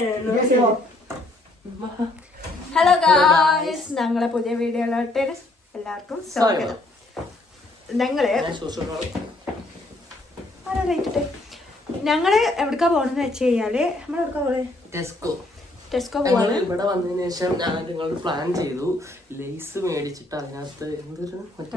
Hello guys, ഞങ്ങളെ പുതിയ വീഡിയോയിലോട്ട് എല്ലാവർക്കും സ്വാഗതം. ഞങ്ങള് എവിടേക്കാ പോണെന്ന് വെച്ച് കഴിഞ്ഞാല് നമ്മളെവിടേക്കാ പോണേ? ടെസ്കോ പോവാണ്. ഇവിടെ വന്നതിന് ശേഷം ഞങ്ങൾ പ്ലാൻ ചെയ്തു ലേസ് മേടിച്ചിട്ട് അതിനകത്ത്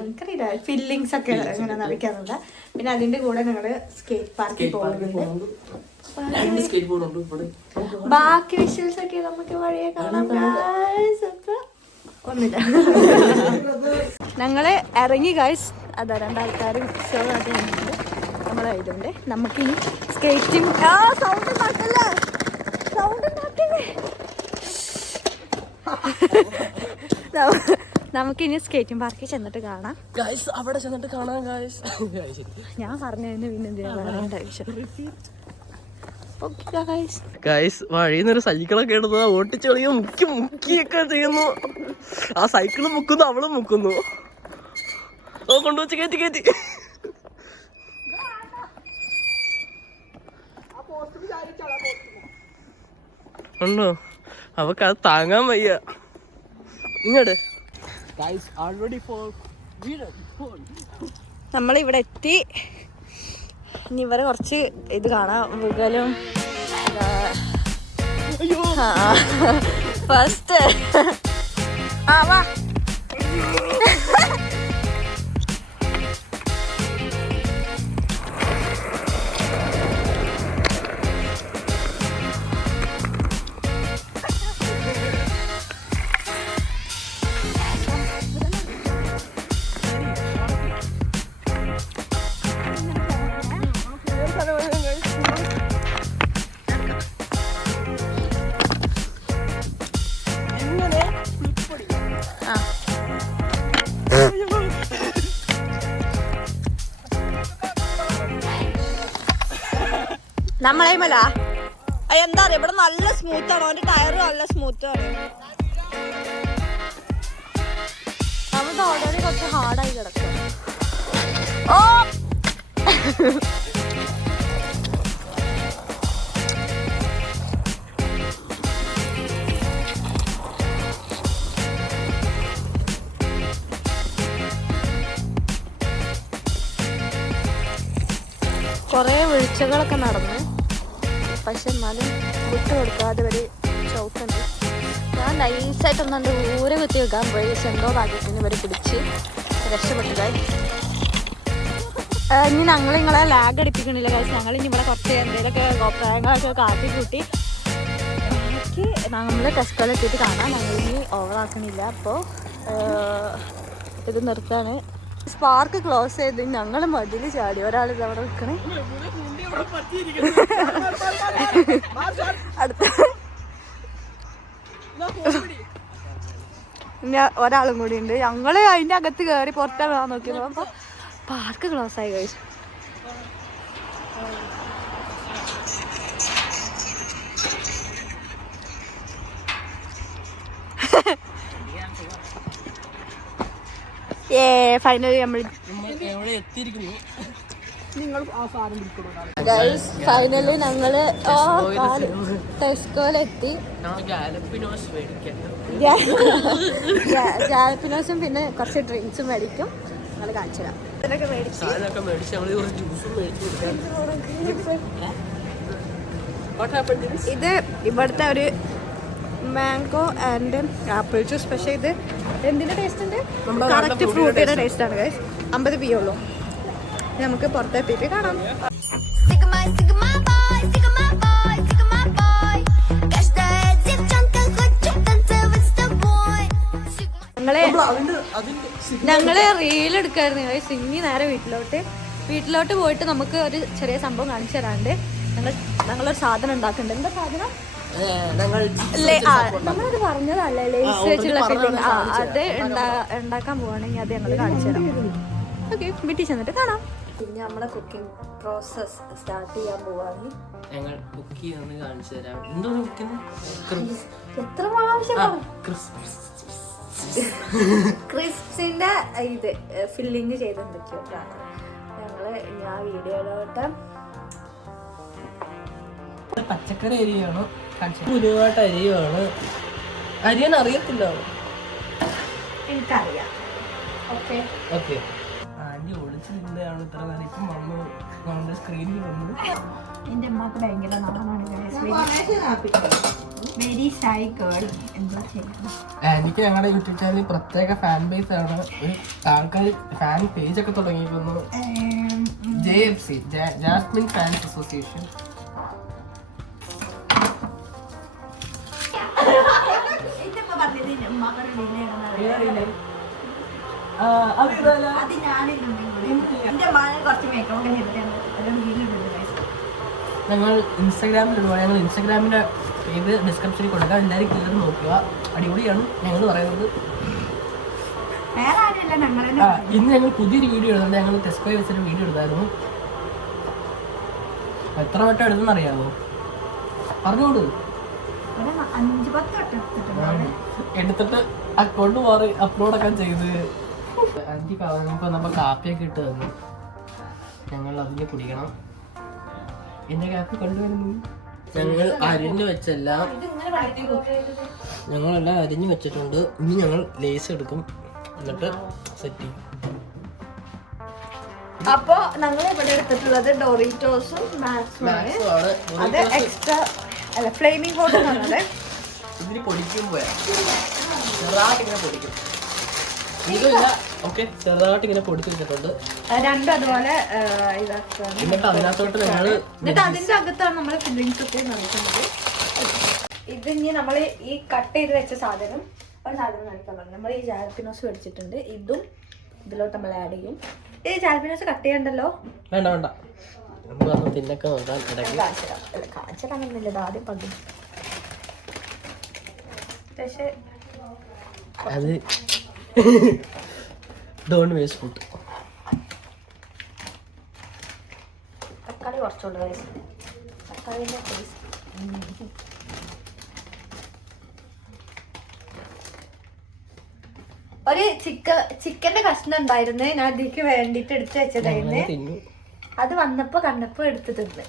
എനിക്കറിയില്ല ഫില്ലിങ്സ് ഒക്കെ എങ്ങനെ നിറയ്ക്കാറുണ്ട്. പിന്നെ അതിന്റെ കൂടെ ഞങ്ങള് സ്കേറ്റ് പാർക്കിൽ പോകുന്നുണ്ട്. ബാക്കി വിഷ്വൽസ് ഒക്കെ നമുക്ക് വഴിയെ കാണാം. ഒന്നില്ല, ഞങ്ങള് ഇറങ്ങി ഗൈസ്. അതാ രണ്ടാൾക്കാരും ഷോ ആയിട്ടുണ്ട് നമ്മളെ ഇതുണ്ട്. നമുക്കിനി സ്കേറ്റിംഗ് സൗണ്ട് ഉണ്ടാക്കല്ലേ, സൗണ്ട് ഉണ്ടാക്കല്ലേ. നമുക്കിനി സ്കേറ്റിംഗ് പാർക്കിൽ ചെന്നിട്ട് കാണാം. അവിടെ ചെന്നിട്ട് കാണാം. ഞാൻ പറഞ്ഞിരുന്നു പിന്നെ എന്തിനാ പറയേണ്ട ആവശ്യം. വഴിന്നൊരു സൈക്കിളൊക്കെ എടുത്ത് ഓട്ടിച്ചെളിയും മുക്കിയൊക്കെ ചെയ്യുന്നു. ആ സൈക്കിള് മുക്കുന്നു, അവളും മുക്കുന്നു. ഓ കൊണ്ടുവച്ച് കയറ്റി ഉണ്ടോ? അവക്ക് അത് താങ്ങാൻ വയ്യ. ഇങ്ങോട്ട് നമ്മളിവിടെ എത്തി. ഇനി ഇവരെ കുറച്ച് ഇത് കാണാം. മുകലും ഫസ്റ്റ് വാ. നമ്മളേമല്ല എന്താ പറയാ, ഇവിടെ നല്ല സ്മൂത്ത് ആണ്. അവന്റെ ടയർ നല്ല സ്മൂത്ത് ആണ്. നമുക്ക് ഓൾറെഡി കുറച്ച് ഹാർഡായി കിടക്കും. ഓ കുറേ വീഴ്ചകളൊക്കെ നടന്ന്, പക്ഷെ എന്നാലും വിട്ടു കൊടുക്കാതെ ഒരു ചവിട്ടുണ്ട്. ഞാൻ നൈസായിട്ടൊന്നും എൻ്റെ ഊരെ കുത്തി വെക്കാൻ പോയി. പക്ഷെ എന്തോ ഭാഗ്യത്തിന് ഇവർ പിടിച്ച് രക്ഷപ്പെട്ടു. ഇനി ഞങ്ങൾ നിങ്ങളെ ലാഗ് അടിപ്പിക്കണില്ല കാര്യം. ഞങ്ങൾ ഇനി ഇവിടെ കുറച്ച് എന്തെങ്കിലുമൊക്കെ അഭിപ്രായങ്ങളൊക്കെ കാട്ടി കൂട്ടി ബാക്കി നമ്മൾ ടെസ്കോലെത്തിയിട്ട് കാണാം. ഞങ്ങളിനി ഓവറാക്കണില്ല. അപ്പോൾ ഇത് നിർത്താണ്. സ്പാർക്ക് ക്ലോസ് ചെയ്ത് ഞങ്ങൾ മതിൽ ചാടി. ഒരാളിത് അവിടെ നിൽക്കണേ. അടുത്ത പിന്നെ ഒരാളും കൂടി ഉണ്ട്. ഞങ്ങള് അതിന്റെ അകത്ത് കയറി പുറത്താ നോക്കിയത്. അപ്പൊ പാർക്ക് ക്ലോസ് ആയി കഴിച്ചു. ഫൈനലി നമ്മൾ ഫൈനലി ഞങ്ങള് ടെസ്കോയിലെത്തി. ജാലപ്പിനോസും പിന്നെ കുറച്ച് ഡ്രിങ്ക്സും മേടിക്കും. ഞങ്ങൾ കാണിച്ചു തരാം. ഇത് ഇവിടുത്തെ ഒരു മാംഗോ ആൻഡ് ആപ്പിൾ ജ്യൂസ്. പക്ഷേ ഇത് എന്തിന്റെ ടേസ്റ്റ് ഉണ്ട്? കറക്റ്റ് ഫ്രൂട്ടിയുടെ ടേസ്റ്റ് ആണ് ഗൈസ്. 50 പി ഉള്ളൂ. നമുക്ക് പുറത്തെത്തിയിട്ട് കാണാം. ഞങ്ങള് റീൽ എടുക്കായിരുന്നു ഗൈസ്. ഇനി നേരെ വീട്ടിലോട്ട് പോയിട്ട് നമുക്ക് ഒരു ചെറിയ സംഭവം കാണിച്ചു തരാണ്ട് ഞങ്ങളൊരു സാധനം ഉണ്ടാക്കുന്നുണ്ട്. എന്താ സാധനം? നമ്മളത് പറഞ്ഞതല്ലേ, ലേസ് വെച്ചുള്ള ഫില്ലിങ്. അത് ഉണ്ടാക്കാൻ പോവാണെങ്കിൽ അത് ഞങ്ങൾ കാണിച്ചു തരാം. ഓക്കെ, വീട്ടിൽ ചെന്നിട്ട് കാണാം. പിന്നെ നമ്മളെ കുക്കിംഗ് പ്രോസസ് സ്റ്റാർട്ട് ചെയ്യാൻ പോവാണ്. എത്ര പ്രാവശ്യം ക്രിസ്പിന്റെ ഇത് ഫില്ലിങ് ചെയ്തെന്തൊക്കെയാണ് ഞങ്ങള്. ഞാൻ വീഡിയോയിലോട്ട് പച്ചക്കറി അരിയാണ് ഒരുപാട് അരിയുമാണ്. അരിയാൻ അറിയത്തില്ല. എനിക്കറിയാം. Okay okay. ആന്റി ഒളിച്ചു നിന്നതാണ് ഇത്ര നേരം. ഇപ്പം വന്നു നമ്മുടെ സ്ക്രീനിൽ വന്നു. എൻ്റെ അമ്മക്ക് ഭയങ്കര നാളാണ്. Very shy girl. എന്താ ചെയ്യുന്നത്? ആന്റിക്ക് ഞങ്ങളുടെ യൂട്യൂബ് ചാനലിൽ പ്രത്യേക ഫാൻ ബേസ് ആണ്. ഒരു ആൾക്കാർ ഫാൻ പേജ് ഒക്കെ തുടങ്ങിയിരിക്കുന്നു. JFC, Jasmine fans association. ഞങ്ങൾ ഇൻസ്റ്റാഗ്രാമിലിടുക. ഞങ്ങൾ ഇൻസ്റ്റാഗ്രാമിന്റെ പേജ് ഡിസ്ക്രിപ്ഷനിൽ കൊടുക്കാം. എല്ലാവരും കയറി നോക്കുക. അടിപൊളിയാണ് ഞങ്ങൾ പറയുന്നത്. ഇന്ന് ഞങ്ങൾ പുതിയൊരു വീഡിയോ ഇടുന്നുണ്ട്. ഞങ്ങൾ ടെസ്കോയിൽ വെച്ചൊരു വീഡിയോ എടുത്തായിരുന്നു. എത്ര വട്ടം എടുത്തെന്ന് അറിയാമോ? പറഞ്ഞോളൂ. എടുത്തിട്ട് അക്കൗണ്ട് മാറി അപ്ലോഡൊക്കെ ചെയ്ത് അഞ്ച് നമുക്ക് കാപ്പിയൊക്കെ ഇട്ട് തന്നു. ഞങ്ങൾ അതിന് കുടിക്കണം. എന്റെ കാപ്പി കൊണ്ടുവരുന്നു. ഞങ്ങൾ അരിഞ്ഞു വെച്ചെല്ലാം ഞങ്ങളെല്ലാം അരിഞ്ഞു വെച്ചിട്ടുണ്ട്. ഇനി ഞങ്ങൾ ലേസ് എടുക്കും, എന്നിട്ട് സെറ്റ് ചെയ്യും. അപ്പൊ ഞങ്ങൾ ഇവിടെ എടുത്തിട്ടുള്ളത് ഡോറിറ്റോസും മാക്സും ആണ്. അത് എക്സ്ട്രാ അല്ല, ഫ്ലേമിംഗ് ഹോട്ട് എന്നുള്ളത് ഇതിന് പൊടിക്കുമ്പോ ചെറുതായിട്ട് ഇങ്ങനെ പൊടിക്കും. ഇതില്ല. ഓക്കെ, ചെറുതായിട്ട് ഇങ്ങനെ പൊടിച്ചു വെച്ചിട്ടുണ്ട്. രണ്ടും അതുപോലെ എന്നിട്ട് അതിനകത്തോട്ട് ഞങ്ങള് എന്നിട്ട് അതിന്റെ അകത്താണ് നമ്മൾ ഫില്ലിങ്സ് ഒക്കെ നടക്കുന്നത്. ഇത് ഇനി നമ്മൾ ഈ കട്ട് ചെയ്ത് വെച്ച സാധനം ഒരു സാധനം കാണിക്കാൻ പറഞ്ഞു. നമ്മൾ ഈ ജാൽപിനോസ് മേടിച്ചിട്ടുണ്ട്. ഇതും ഇതിലോട്ട് നമ്മൾ ആഡ് ചെയ്യും. ഈ ജാൽപിനോസ് കട്ട് ചെയ്യണ്ടല്ലോ. വേണ്ട വേണ്ട, തിന്നൊക്കെ നോക്കാൻ കാണിച്ചിട്ടങ്ങനല്ല. ഇത് ആദ്യം പകുതി. പക്ഷേ അത് ഡോണ്ട് വേസ്റ്റ് ഫുഡ്. തക്കാളി കുറച്ചുള്ളൂ. തക്കാളിൻ്റെ ടേസ്റ്റ് ഒരു ചിക്കന്റെ കഷ്ണം ഉണ്ടായിരുന്നു. ഞാൻ അതിക്ക് വേണ്ടിട്ട് എടുത്ത് വെച്ചതായിരുന്നു. അത് വന്നപ്പോ കണ്ടപ്പോ എടുത്ത് തിന്ന്.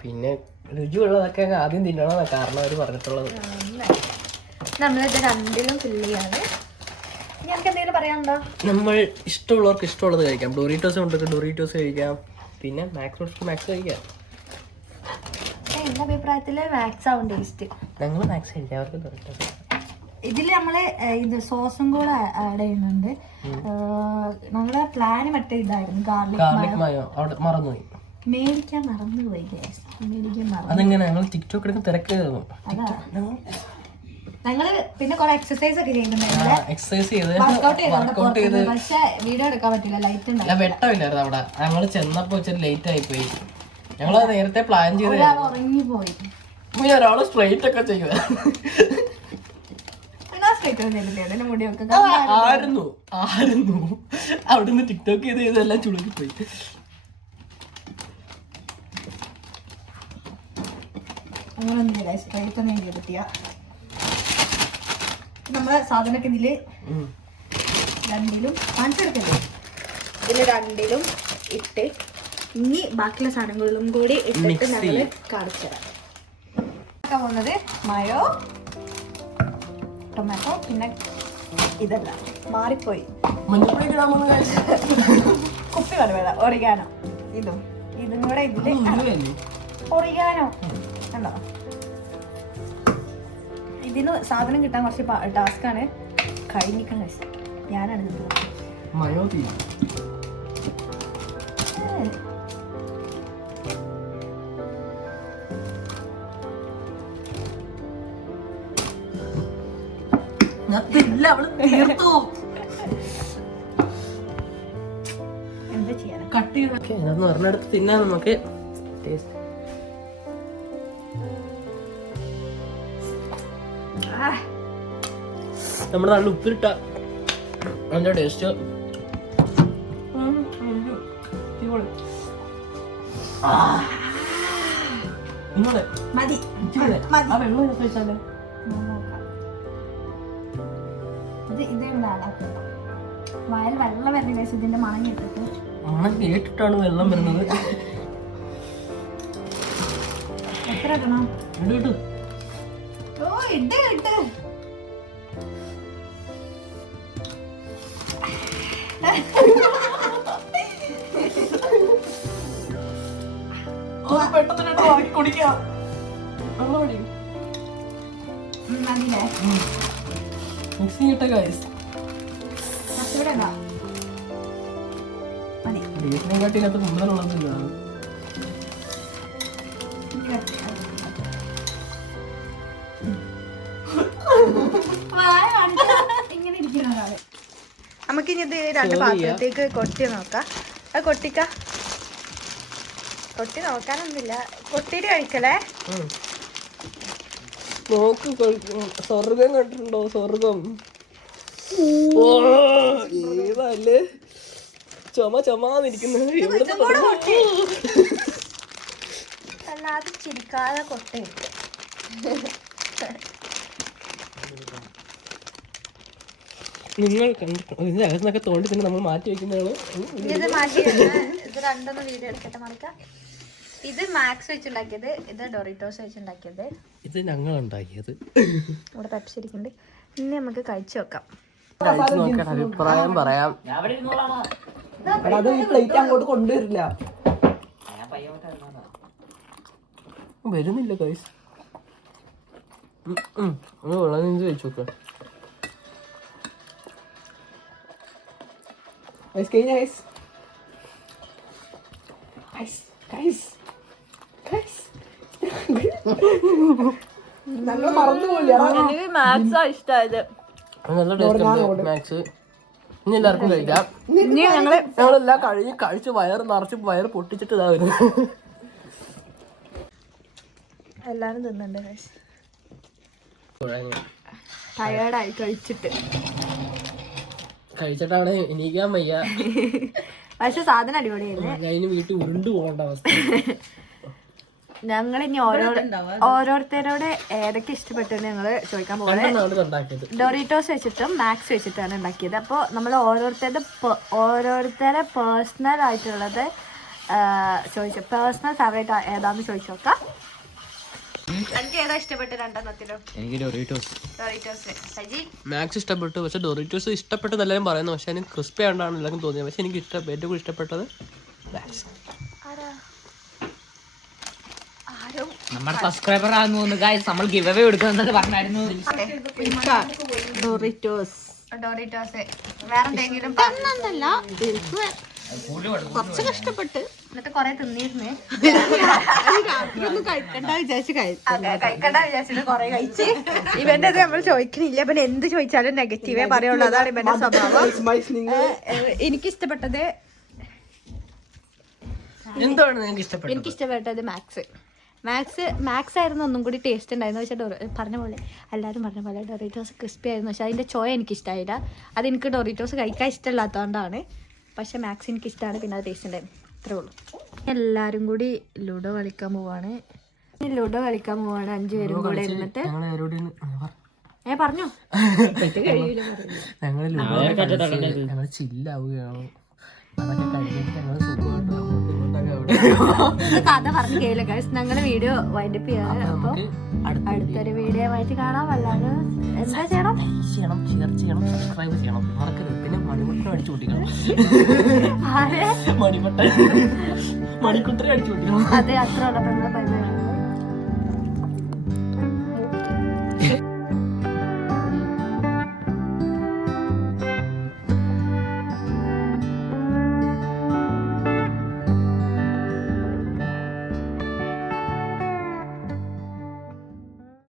പിന്നെ രുചിയുള്ളതൊക്കെ ആദ്യം തിന്നണം, കാരണം അവര് പറഞ്ഞിട്ടുള്ളത്. നമ്മളിത് രണ്ടിലും ഫില്ല് ചെയ്യാണ്. ഞങ്ങൾക്ക് എന്തെങ്കിലും പറയാനുണ്ടോ? നമ്മൾ ഇഷ്ടമുള്ളവർക്ക് ഇഷ്ടമുള്ളത് കഴിക്കാം. ഡോറിറ്റോസ് കൊണ്ടൊക്കെ ഡോറിറ്റോസ് കഴിക്കാം. പിന്നെ മാക്സ് കഴിക്കാം. എന്റെ അഭിപ്രായത്തില് മാക്സ് ആവും ടേസ്റ്റ്. ഞങ്ങൾ മാക്സ് കഴിക്കാം. അവർക്ക് ഡോറിറ്റോസ്. ഇതില് നമ്മള് ഇത് സോസും കൂടെ ആഡ് ചെയ്യുന്നുണ്ട്. നമ്മളെ പ്ലാന് മറ്റേ ഇതായിരുന്നു, ഗാർലിക് മായോ. അവിടെ മറന്നുപോയി, മേടിക്കാൻ മറന്നുപോയി. അതെങ്ങനെ ഞങ്ങൾ ടിക്ടോക്ക് എടുക്കാൻ തിരക്കായിരുന്നു. ഞങ്ങള് പിന്നെ കൊറേ എക്സസൈസ് ഒക്കെ എക്സസൈസ് ചെയ്ത് വർക്കൗട്ട് ചെയ്ത്, പക്ഷെ വീഡിയോ എടുക്കാൻ പറ്റില്ല, ലൈറ്റ് ഉണ്ടാവും. വെട്ടമില്ലായിരുന്നു അവിടെ. ഞങ്ങൾ ചെന്നപ്പോ ഇച്ചിരി ലേറ്റ് ആയി പോയി. ഞങ്ങൾ നേരത്തെ പ്ലാൻ ചെയ്ത് ഉറങ്ങിപ്പോയി. ഒരാള് സ്ട്രൈറ്റ് ഒക്കെ ചെയ്യുക ആയിരുന്നു. അവിടുന്ന് ടിക്ടോക്ക് ചെയ്തെല്ലാം ചുളുക്കിപ്പോയി. അങ്ങനൊന്നുമില്ല, സ്ട്രൈറ്റ് ഒന്നും ചെയ്തെത്തിയ നമ്മളെ സാധനമൊക്കെ ഇതില് രണ്ടിലും കാണിച്ചെടുക്കല്ലേ. ഇതില് രണ്ടിലും ഇട്ട് ഇനി ബാക്കിയുള്ള സാധനങ്ങളിലും കൂടി ഇട്ടിട്ട് ഞങ്ങള് കാണിച്ചു തരാം. പോകുന്നത് മയോ, ടൊമാറ്റോ, പിന്നെ ഇതല്ല മാറിപ്പോയി, കുപ്പി കടുവേല, ഒറിഗാനോ. ഇതും കൂടെ ഇതില് ഒറിഗാനോ കണ്ടോ. ഇതിന് സാധനം കിട്ടാൻ കുറച്ച് ടാസ്ക്കാണ്. കഴിഞ്ഞിരിക്കണ ഞാനാണ് എന്താ ചെയ്യാൻ കട്ട് ചെയ്തൊക്കെ ഇതൊന്ന് ഒരെണ്ണടുത്ത് തിന്നാൻ നമുക്ക് ടേസ്റ്റ്. നമ്മുടെ നാട്ടിൽ ഉപ്പിലിട്ട അതിന്റെ ടേസ്റ്റ് മതി. വയൽ വെള്ളം വരുന്ന ഇതിന്റെ മണം കേട്ടിട്ട് മണം കേട്ടിട്ടാണ് വെള്ളം വരുന്നത്. എത്ര ഇടണം? പെട്ടെന്ന് കുടിക്കാം. മിക്സിങ് ഇട്ട ഗൈസ് വീട്ടിനെക്കാട്ടിനകത്ത് മുമ്പിലുള്ളതില്ല. നമുക്കിനി ഇത് രണ്ട് പാത്രത്തേക്ക് കൊട്ടി നോക്കാം. അത് കൊട്ടി നോക്കാനൊന്നുമില്ല, കൊട്ടിയിട്ട് കഴിക്കലേ. നോക്ക് സ്വർഗം കണ്ടിട്ടുണ്ടോ? സ്വർഗം ഏതല്ലേ ചുമന്നിരിക്കുന്നത്. അല്ലാതെ ചിരിക്കാതെ കൊട്ടയിട്ട് നിങ്ങൾ ഇതിനകത്തൊക്കെ തോണ്ടി തന്നെ നമ്മൾ മാറ്റി വെക്കുന്നതാണ്. ഇത് മാറ്റി ഇത് രണ്ടൊന്നും വീഡിയോ എടുക്കട്ടെ മറിക്കാം. ഇത് മാക്സ് വെച്ചുണ്ടാക്കിയത്, ഇത് ഡൊറിറ്റോസ് വെച്ചുണ്ടാക്കിയത്, ഇത് ഞങ്ങൾ ഉണ്ടാക്കിയത്. ഇവിടെ പെപ്സി ഇരിക്കുന്നുണ്ട്. ഇനി നമുക്ക് കഴിച്ചു നോക്കാം. കഴിച്ചു നോക്കാൻ അഭിപ്രായം പറയാം. പ്ലേറ്റ് അങ്ങോട്ട് കൊണ്ടുവരില്ല. വരുന്നില്ല ഗൈസ്. വെള്ളം നിന്ന് കഴിച്ചു നോക്കാം. ഞങ്ങൾ മറന്നുപോയില്ല. എനിക്ക് മാക്സാ ഇഷ്ടമായത്. നല്ല ടേസ്റ്റ് ഉണ്ട് മാക്സ്. ഇനി എല്ലാവർക്കും കഴിക്കാം. ഇനി ഞങ്ങളെല്ലാം കഴിച്ച് വയറ് നിറച്ച് വയറ് പൊട്ടിച്ചിട്ട് ഇതാ വരുന്നത്. എല്ലാരും തിന്നുണ്ട്. ടയേർഡായി കഴിച്ചിട്ടാണ് എണീക്കാൻ വയ്യ. പക്ഷെ സാധനം അടിപൊളിയായിരുന്നു. അതിന് വീട്ടിൽ ഉരുണ്ടു പോകേണ്ട അവസ്ഥ. ഞങ്ങൾ ഇനി ഓരോരുത്തരോട് ഏതൊക്കെ ഇഷ്ടപ്പെട്ടെന്ന് ഞങ്ങള് ചോദിക്കാൻ പോകുന്നത്. ഡൊറിറ്റോസ് വെച്ചിട്ടും മാക്സ് വെച്ചിട്ടാണ് ഉണ്ടാക്കിയത്. അപ്പോൾ നമ്മൾ ഓരോരുത്തരുടെ പേഴ്സണൽ ആയിട്ടുള്ളത് പേഴ്സണൽ ഫേവറേറ്റ് ഏതാന്ന് ചോദിച്ചു നോക്കാം. എനിക്ക് ഏതാ ഇഷ്ടപ്പെട്ട രണ്ടെണ്ണത്തിലും? എനിക്ക് ഡൊറിറ്റോസ്. മാക്സ് ഇഷ്ടപ്പെട്ടു, പക്ഷെ ഡൊറിറ്റോസ് ഇഷ്ടപ്പെട്ടത് എല്ലാവരും പറയുന്നു. പക്ഷെ എനിക്ക് ക്രിസ്പി ആയിട്ടാണ് എല്ലാവർക്കും തോന്നിയത്. പക്ഷെ എനിക്ക് ഏറ്റവും കൂടുതൽ ഇഷ്ടപ്പെട്ടത് മാക്സ്. നമ്മുടെ സബ്സ്ക്രൈബർ ആണെന്ന് തോന്നുന്നു ഗൈസ്. നമ്മൾ ഗിവ് അവേ കൊടുക്കുന്നതൊക്കെ പറഞ്ഞായിരുന്നു. ഡൊറിറ്റോസ് വേറെ എന്തെങ്കിലും കുറച്ച് കഷ്ടപ്പെട്ട് എന്നിട്ട് കൊറേ തിന്നിരുന്നേ. കഴിക്കണ്ട വിചാരിച്ചിട്ട് കൊറേ കഴിച്ച്. ഇവന്റെ അത് നമ്മൾ ചോദിക്കണില്ല. ഇവൻ എന്ത് ചോദിച്ചാലും നെഗറ്റീവേ പറയുള്ളൂ. അതാണ് ഇവന്റെ സ്വഭാവം. എനിക്കിഷ്ടപ്പെട്ടത് എന്താണ് നിങ്ങൾക്ക് ഇഷ്ടപ്പെട്ടത്? എനിക്കിഷ്ടപ്പെട്ടത് മാക്സ് ആയിരുന്നു ഒന്നും കൂടി ടേസ്റ്റ് ഉണ്ടായിരുന്നു. പക്ഷെ എല്ലാവരും പറഞ്ഞ പോലെ ഡൊറിറ്റോസ് ക്രിസ്പി ആയിരുന്നു. പക്ഷെ അതിൻ്റെ ചോയ എനിക്കിഷ്ടമായില്ല. അതെനിക്ക് ഡൊറിറ്റോസ് കഴിക്കാൻ ഇഷ്ടമില്ലാത്തതുകൊണ്ടാണ്. പക്ഷെ മാക്സ് എനിക്കിഷ്ടമാണ്. പിന്നെ അത് ടേസ്റ്റ് ഉണ്ടായിരുന്നു. അത്രേ ഉള്ളൂ. എല്ലാവരും കൂടി ലുഡോ കളിക്കാൻ പോവാണ്. 5 പേരും കൂടെ ഇരുന്നിട്ട് പറഞ്ഞോ. ഞങ്ങൾ ചില്ലാവുകയാണ്. അതൊക്കെ കഴിഞ്ഞിട്ട് ഞങ്ങൾ കഥ പറഞ്ഞു കേൾക്കുക ഗൈസ്. ഞങ്ങളുടെ വീഡിയോ വൈൻഡപ്പ് ചെയ്യാണ്. അപ്പോൾ അടുത്തൊരു വീഡിയോ ആയിട്ട് കാണാം. അല്ലാതെ എന്താ ചെയ്യണം? ഷെയർ ചെയ്യണം, സബ്സ്ക്രൈബ് ചെയ്യണം, മറക്കരുത്. പിന്നെ മണിമുട്ട അടിച്ചു പൊട്ടിക്കണം. മണിക്കുട്ടനെ അടിച്ചു പൊട്ടിക്കണം. അതെ, അത്ര ഉള്ളപ്പോൾ